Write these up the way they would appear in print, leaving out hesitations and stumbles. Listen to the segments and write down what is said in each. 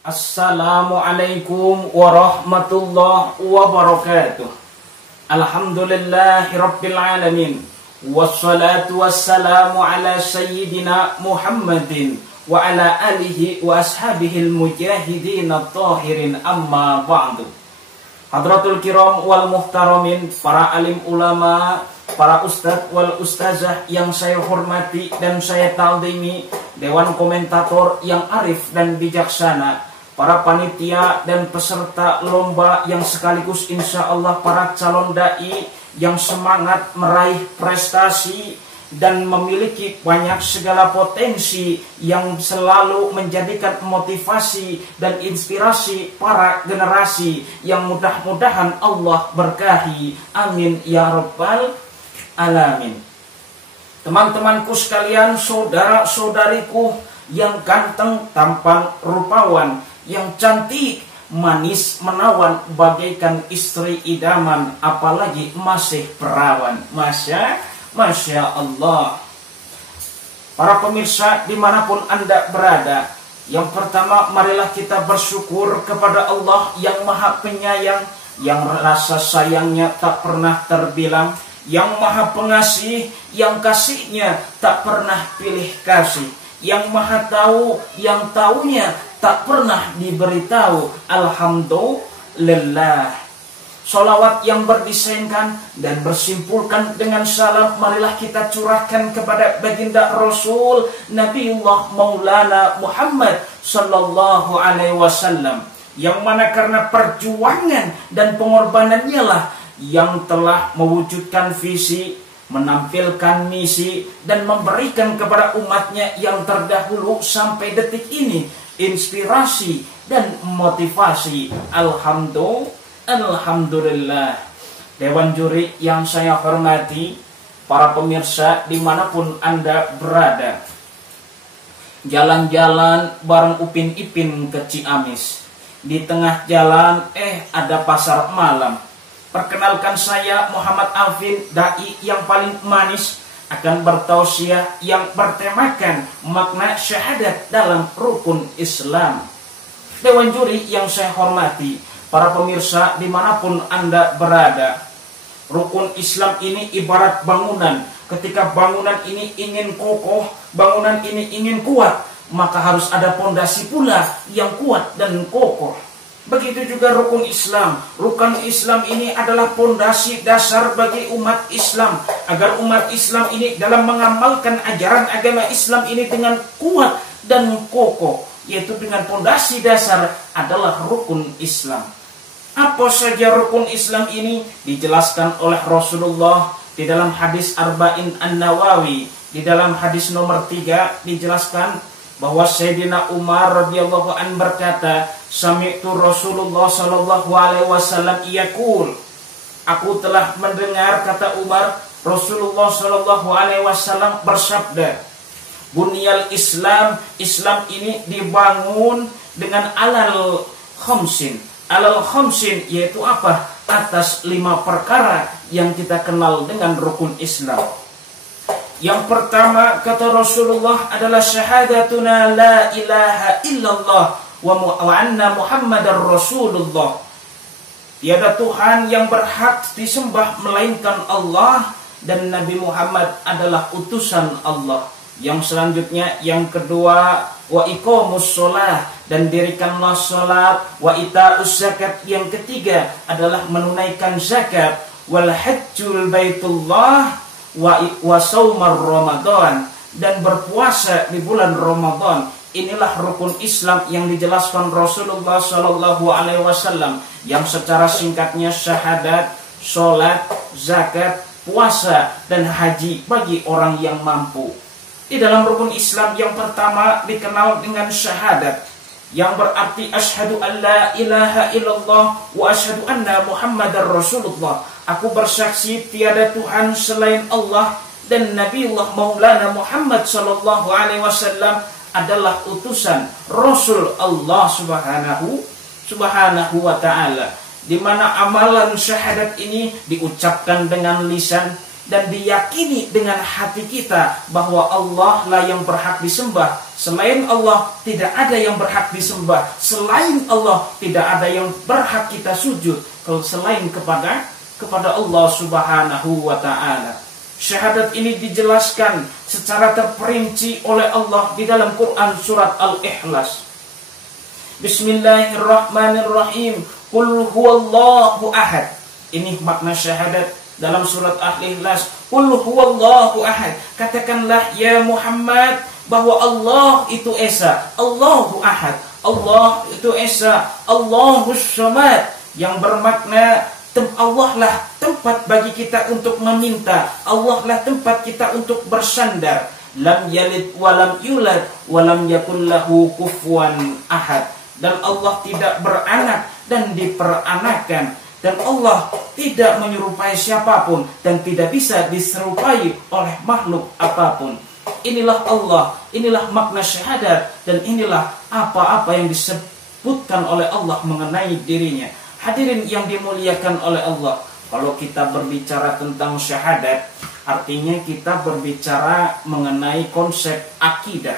Assalamualaikum warahmatullahi wabarakatuh. Alhamdulillahi rabbil alamin. Wassalatu wassalamu ala sayyidina Muhammadin wa ala alihi wa ashabihil mujahidin at-tahirin, amma ba'du. Hadratul kiram wal muhtaramin, para alim ulama, para ustadz wal ustazah yang saya hormati dan saya ta'zimi, dewan komentator yang arif dan bijaksana, para panitia dan peserta lomba yang sekaligus insya Allah para calon da'i yang semangat meraih prestasi dan memiliki banyak segala potensi yang selalu menjadikan motivasi dan inspirasi para generasi yang mudah-mudahan Allah berkahi. Amin ya rabbal alamin. Teman-temanku sekalian, saudara-saudariku yang ganteng, tampan, rupawan, yang cantik, manis, menawan, bagaikan istri idaman, apalagi masih perawan. Masya Allah. Para pemirsa dimanapun Anda berada, yang pertama marilah kita bersyukur kepada Allah yang maha penyayang, yang rasa sayangnya tak pernah terbilang, yang maha pengasih, yang kasihnya tak pernah pilih kasih, yang maha tahu, yang taunya tak pernah diberitahu. Alhamdulillah. Sholawat yang berdesainkan dan bersimpulkan dengan salam marilah kita curahkan kepada baginda Rasul Nabiullah Maulana Muhammad sallallahu alaihi wasallam, yang mana karena perjuangan dan pengorbanannya lah yang telah mewujudkan visi, menampilkan misi, dan memberikan kepada umatnya yang terdahulu sampai detik ini inspirasi dan motivasi. Alhamdulillah. Dewan juri yang saya hormati, para pemirsa dimanapun Anda berada, jalan-jalan bareng Upin Ipin ke Ciamis, di tengah jalan ada pasar malam. Perkenalkan, saya Muhammad Alvin, dai yang paling manis, akan bertausiah yang bertemakan makna syahadat dalam rukun Islam. Dewan juri yang saya hormati, para pemirsa dimanapun Anda berada, rukun Islam ini ibarat bangunan. Ketika bangunan ini ingin kokoh, bangunan ini ingin kuat, maka harus ada pondasi pula yang kuat dan kokoh. Begitu juga rukun Islam. Rukun Islam ini adalah pondasi dasar bagi umat Islam, agar umat Islam ini dalam mengamalkan ajaran agama Islam ini dengan kuat dan kokoh, yaitu dengan pondasi dasar adalah rukun Islam. Apa saja rukun Islam ini dijelaskan oleh Rasulullah di dalam hadis Arba'in An-Nawawi. Di dalam hadis nomor 3 dijelaskan bahwa Sayyidina Umar radhiyallahu an berkata, sami'tu Rasulullah sallallahu alaihi wasallam yaqul, aku telah mendengar, kata Umar, Rasulullah sallallahu alaihi wasallam bersabda, bunyal Islam, Islam ini dibangun dengan alal khamsin. Alal khamsin yaitu apa? Atas 5 perkara yang kita kenal dengan rukun Islam. Yang pertama, kata Rasulullah, adalah syahadatuna la ilaha illallah wa anna Muhammadar Rasulullah. Tiada Tuhan yang berhak disembah melainkan Allah, dan Nabi Muhammad adalah utusan Allah. Yang selanjutnya, yang kedua, wa iqamus shalah, dan dirikanlah salat, wa ita'us zakat. Yang ketiga adalah menunaikan zakat, wal hajjul baitullah, wa saumar ramadan, dan berpuasa di bulan Ramadan. Inilah rukun Islam yang dijelaskan Rasulullah sallallahu alaihi wasallam, yang secara singkatnya syahadat, salat, zakat, puasa, dan haji bagi orang yang mampu. Di dalam rukun Islam yang pertama dikenal dengan syahadat, yang berarti asyhadu an la ilaha illallah wa asyhadu anna Muhammadar Rasulullah. Aku bersaksi tiada Tuhan selain Allah, dan Nabiullah Maulana Muhammad sallallahu alaihi wasallam adalah utusan Rasul Allah subhanahu wa ta'ala. Di mana amalan syahadat ini diucapkan dengan lisan, dan diyakini dengan hati kita bahwa Allah lah yang berhak disembah. Selain Allah tidak ada yang berhak disembah. Selain Allah tidak ada yang berhak kita sujud kalau selain kepada Allah Subhanahu wa taala. Syahadat ini dijelaskan secara terperinci oleh Allah di dalam Quran surat Al-Ikhlas. Bismillahirrahmanirrahim. Qul huwallahu ahad. Ini makna syahadat dalam surat Al-Ikhlas. Qul huwallahu ahad. Katakanlah ya Muhammad bahwa Allah itu esa, Allahu ahad. Allah itu esa, Allahus samad, yang bermakna Allah lah tempat bagi kita untuk meminta, Allah lah tempat kita untuk bersandar. Lam yalid walam yulad walam yakul lahu kufuwan ahad. Dan Allah tidak beranak dan diperanakan. Dan Allah tidak menyerupai siapapun dan tidak bisa diserupai oleh makhluk apapun. Inilah Allah, inilah makna syahadat, dan inilah apa-apa yang disebutkan oleh Allah mengenai dirinya. Hadirin yang dimuliakan oleh Allah, kalau kita berbicara tentang syahadat, artinya kita berbicara mengenai konsep akidah,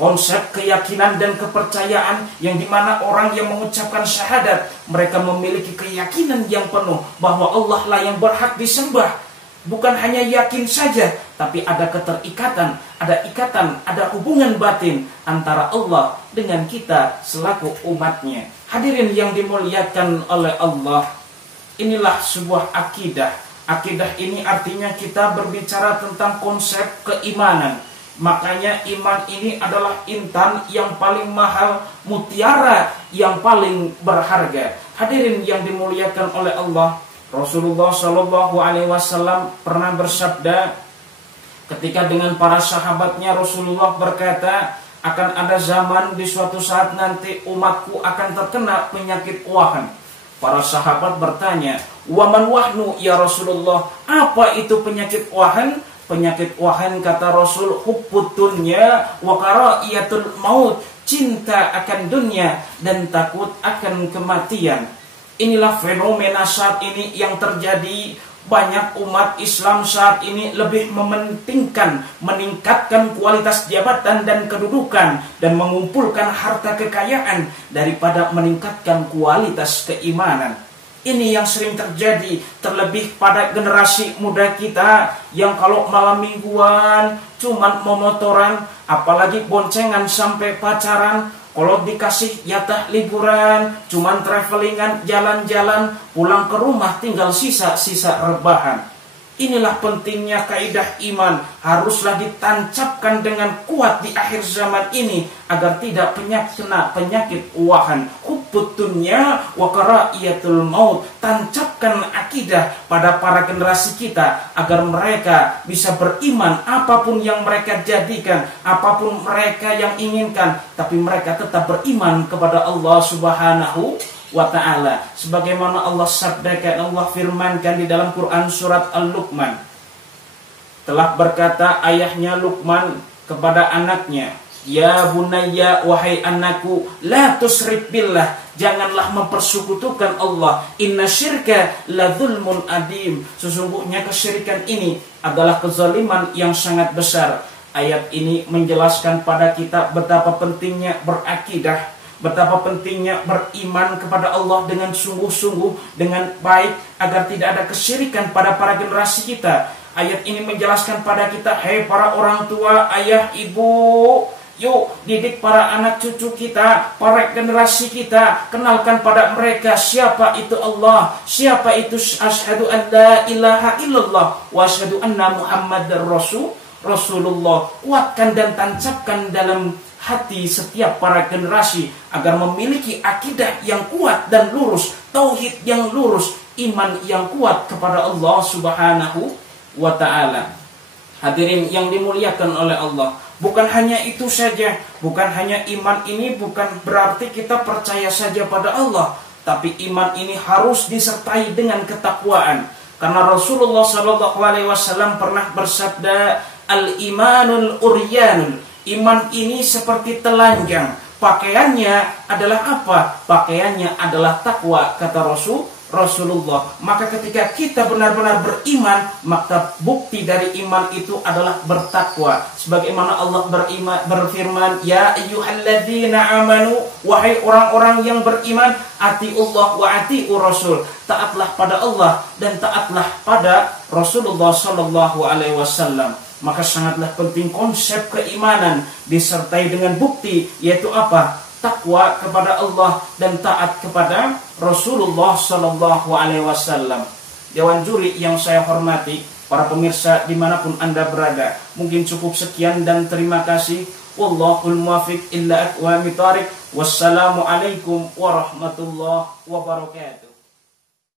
konsep keyakinan dan kepercayaan, yang dimana orang yang mengucapkan syahadat, mereka memiliki keyakinan yang penuh bahwa Allah lah yang berhak disembah. Bukan hanya yakin saja, tapi ada keterikatan, ada ikatan, ada hubungan batin antara Allah dengan kita selaku umatnya. Hadirin yang dimuliakan oleh Allah, inilah sebuah akidah. Akidah ini artinya kita berbicara tentang konsep keimanan. Makanya iman ini adalah intan yang paling mahal, mutiara yang paling berharga. Hadirin yang dimuliakan oleh Allah, Rasulullah Shallallahu Alaihi Wasallam pernah bersabda ketika dengan para sahabatnya, Rasulullah berkata, akan ada zaman di suatu saat nanti umatku akan terkena penyakit wahan. Para sahabat bertanya, waman wahnu ya Rasulullah, apa itu penyakit wahan? Penyakit wahan, kata Rasul, hubbud dunya wa kara'iyatul maut, cinta akan dunia dan takut akan kematian. Inilah fenomena saat ini yang terjadi. Banyak umat Islam saat ini lebih mementingkan meningkatkan kualitas jabatan dan kedudukan dan mengumpulkan harta kekayaan daripada meningkatkan kualitas keimanan. Ini yang sering terjadi, terlebih pada generasi muda kita yang kalau malam mingguan cuman memotoran, apalagi boncengan sampai pacaran. Kalau dikasih jatah liburan, cuman travelingan, jalan-jalan, pulang ke rumah tinggal sisa-sisa rebahan. Inilah pentingnya kaidah iman, haruslah ditancapkan dengan kuat di akhir zaman ini agar tidak kena penyakit wahan. Hubbud dunya wa kara'iyatul maut. Tancapkan akidah pada para generasi kita agar mereka bisa beriman apapun yang mereka jadikan, apapun mereka yang inginkan, tapi mereka tetap beriman kepada Allah Subhanahu wa ta'ala. Sebagaimana Allah sabdakan, Allah firmankan di dalam Quran surat Al-Luqman. Telah berkata ayahnya Luqman kepada anaknya, ya bunayya, wahai anakku, la tusrik billah, janganlah mempersekutukan Allah, inna syirka la dzulmun adim, sesungguhnya kesyirikan ini adalah kezaliman yang sangat besar. Ayat ini menjelaskan pada kita betapa pentingnya berakidah, betapa pentingnya beriman kepada Allah dengan sungguh-sungguh, dengan baik, agar tidak ada kesyirikan pada para generasi kita. Ayat ini menjelaskan pada kita, hei para orang tua, ayah, ibu, yuk didik para anak cucu kita, para generasi kita, kenalkan pada mereka siapa itu Allah, siapa itu asyhadu an la ilaha illallah wa asyhadu anna muhammadar rasulullah. Kuatkan dan tancapkan dalam hati setiap para generasi agar memiliki akidah yang kuat dan lurus, tauhid yang lurus, iman yang kuat kepada Allah Subhanahu wa ta'ala. Hadirin yang dimuliakan oleh Allah, bukan hanya itu saja, bukan hanya iman ini bukan berarti kita percaya saja pada Allah, tapi iman ini harus disertai dengan ketakwaan. Karena Rasulullah SAW pernah bersabda, al-imanul uryanul, iman ini seperti telanjang, pakaiannya adalah apa? Pakaiannya adalah takwa, kata Rasulullah. Maka ketika kita benar-benar beriman, maka bukti dari iman itu adalah bertakwa. Sebagaimana Allah berfirman, ya ayyuhalladzina amanu, wahai orang-orang yang beriman, atiullah wa atiur rasul. Taatlah pada Allah dan taatlah pada Rasulullah sallallahu alaihi wasallam. Maka sangatlah penting konsep keimanan disertai dengan bukti, yaitu apa? Takwa kepada Allah dan taat kepada Rasulullah sallallahu alaihi wasallam. Dewan juri yang saya hormati, para pemirsa dimanapun Anda berada, mungkin cukup sekian dan terima kasih. Wallahul muwaffiq illa aqwamit thariq. Wassalamualaikum warahmatullahi wabarakatuh.